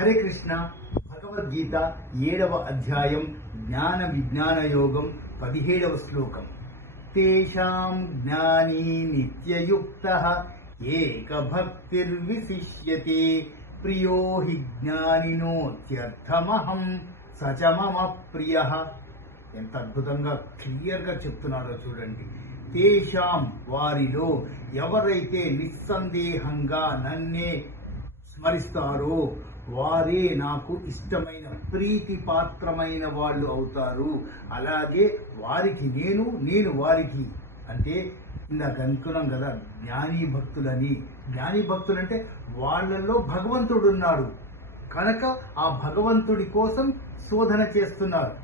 హరే కృష్ణ. భగవద్గీత 7వ అధ్యాయం జ్ఞాన విజ్ఞాన యోగం 17వ శ్లోకం. తేషాం జ్ఞానీ నిత్యయుక్తః ఏకభక్తిర్విశిష్యతే ప్రియో హి జ్ఞానినోత్యర్థమహం సచ మమ ప్రియః. ఎంత అద్భుతంగా క్లియర్ గా చెప్తున్నారో చూడండి. తేషాం వారిలో ఎవరైతే నిస్సందేహంగా నన్నే స్మరిస్తారో వారే నాకు ఇష్టమైన ప్రీతి పాత్రమైన వాళ్ళు అవుతారు. అలాగే వారికి నేను వారికి. అంటే ఇందాక అనుకున్నాం కదా జ్ఞాని భక్తులని. జ్ఞాని భక్తులంటే వాళ్ళలో భగవంతుడు ఉన్నాడు కనుక ఆ భగవంతుడి కోసం శోధన చేస్తున్నారు.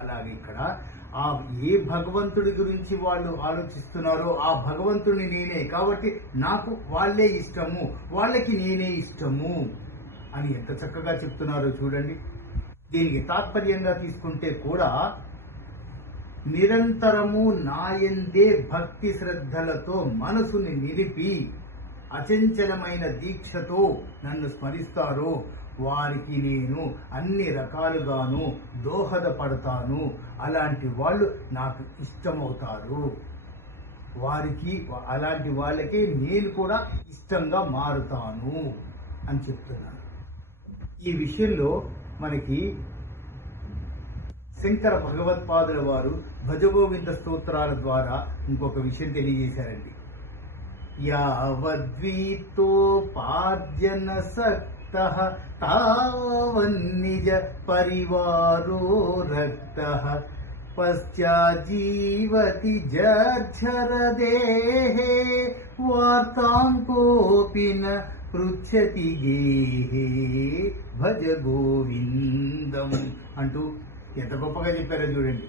అలాగే ఇక్కడ ఆ ఏ భగవంతుడి గురించి వాళ్ళు ఆలోచిస్తున్నారో ఆ భగవంతుడిని నేనే కాబట్టి నాకు వాళ్ళే ఇష్టము, వాళ్ళకి నేనే ఇష్టము అని ఎంత చక్కగా చెప్తున్నారో చూడండి. దీనికి తాత్పర్యంగా తీసుకుంటే కూడా నిరంతరము నాయందే భక్తి శ్రద్ధలతో మనసుని నిలిపి అచంచలమైన దీక్షతో నన్ను స్మరిస్తారో వారికి నేను అన్ని రకాలుగాను దోహదపడతాను. అలాంటి వాళ్ళు నాకు ఇష్టమవుతారు. అలాంటి వాళ్ళకే నేను కూడా ఇష్టంగా మారుతాను అని చెప్తున్నాను. ఈ విషయంలో మనకి శంకర భగవత్పాదుల వారు భజగోవింద స్తోత్రాల ద్వారా ఇంకొక విషయం తెలియజేశారండి. యావద్వీతోపార్జన సక్తః తావన్నిజ పరివారో రక్తః పశ్చాజ్జీవతి జర్ఝర దేహే వార్తాం కోపి న పృచ్ఛతి గేహే భజ గోవిందం అంటూ ఎంత గొప్పగా చెప్పారో చూడండి.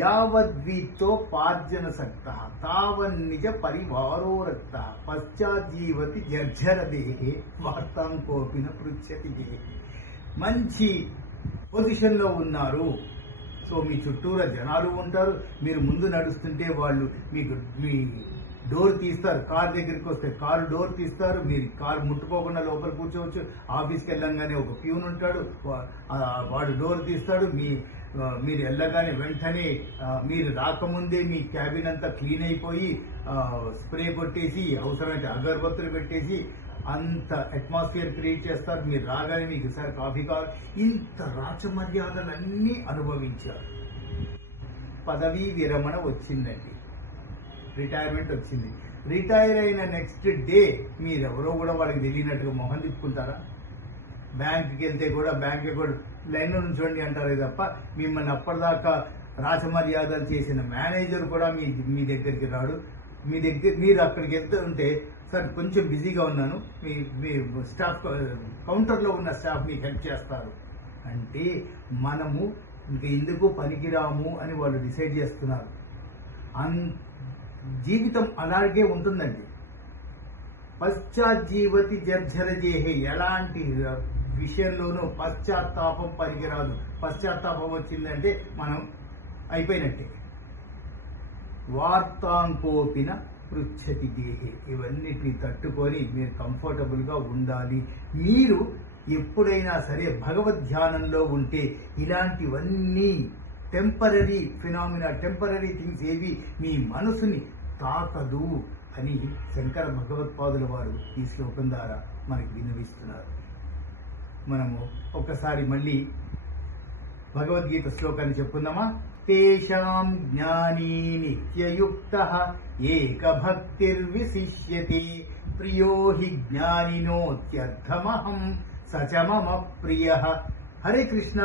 యావద్వీతో పార్జన సక్త తావన్నిజ పరివారో రక్త పశ్చాజ్జీవతి జర్ఝర దేహే వార్తాం కోపిన పృచ్ఛతి గేహే. మంచి పొజిషన్ లో ఉన్నారు. సో మీ చుట్టూరా జనాలు ఉంటారు. మీరు ముందు నడుస్తుంటే వాళ్ళు మీ డోర్ తీస్తారు. కార్ దగ్గరికి వస్తే కారు డోర్ తీస్తారు. మీరు కారు ముట్టుకోకుండా లోపల కూర్చోవచ్చు. ఆఫీస్కి వెళ్ళంగానే ఒక ప్యూన్ ఉంటాడు, వాడు డోర్ తీస్తాడు. మీరు వెళ్ళగానే వెంటనే మీరు రాకముందే మీ క్యాబిన్ అంతా క్లీన్ అయిపోయి స్ప్రే కొట్టేసి అవసరమైతే అగరబత్తులు పెట్టేసి అంత అట్మాస్ఫియర్ క్రియేట్ చేస్తారు. మీరు రాగానే మీకు సార్ కాఫీ కావాలి. ఇంత రాచమర్యాదలన్నీ అనుభవించారు. పదవీ విరమణ వచ్చిందండి, రిటైర్మెంట్ వచ్చింది. రిటైర్ అయిన నెక్స్ట్ డే మీరెవరో కూడా వాళ్ళకి తెలియనట్టుగా మొహం తిప్పుకుంటారా? బ్యాంకుకి వెళ్తే కూడా బ్యాంక్ కూడా లైన్లో నుంచోండి అంటారే తప్ప మిమ్మల్ని అప్పటిదాకా రాచమర్యాదలు చేసిన మేనేజర్ కూడా మీ దగ్గరికి రాడు. మీరు అక్కడికి వెళ్తూ ఉంటే సార్ కొంచెం బిజీగా ఉన్నాను, మీ స్టాఫ్ కౌంటర్లో ఉన్న స్టాఫ్ మీకు హెల్ప్ చేస్తారు అంటే మనము ఇంకా ఎందుకు పనికిరాము అని వాళ్ళు డిసైడ్ చేస్తున్నారు. జీవితం అలాగే ఉంటుందండి. పశ్చాజ్జీవతి జర్ఝర దేహే. ఎలాంటి విషయంలోనూ పశ్చాత్తాపం పనికిరాదు. పశ్చాత్తాపం వచ్చిందంటే మనం అయిపోయినట్టే. వార్తాంకోపిన పృచ్ఛతి దేహే. ఇవన్నిటిని తట్టుకొని మీరు కంఫర్టబుల్ గా ఉండాలి. మీరు ఎప్పుడైనా సరే భగవద్ ధ్యానంలో ఉంటే ఇలాంటివన్నీ టెంపరీ ఫినామినా, టెంపరీ థింగ్స్ ఏవి మీ మనసుని తాకదు అని శంకర భగవత్పాదుల వారు ఈ శ్లోకం ద్వారా మనకి విన్నవిస్తున్నారు. మనము ఒక్కసారి మళ్ళీ భగవద్గీత శ్లోకాన్ని చెప్పుకుందామా? తేషాం జ్ఞానీ నిత్యయుక్తః ఏకభక్తిర్విశిష్యతే ప్రియో హి జ్ఞానినోత్యర్థమహం సచ మమ ప్రియః. హరే కృష్ణ.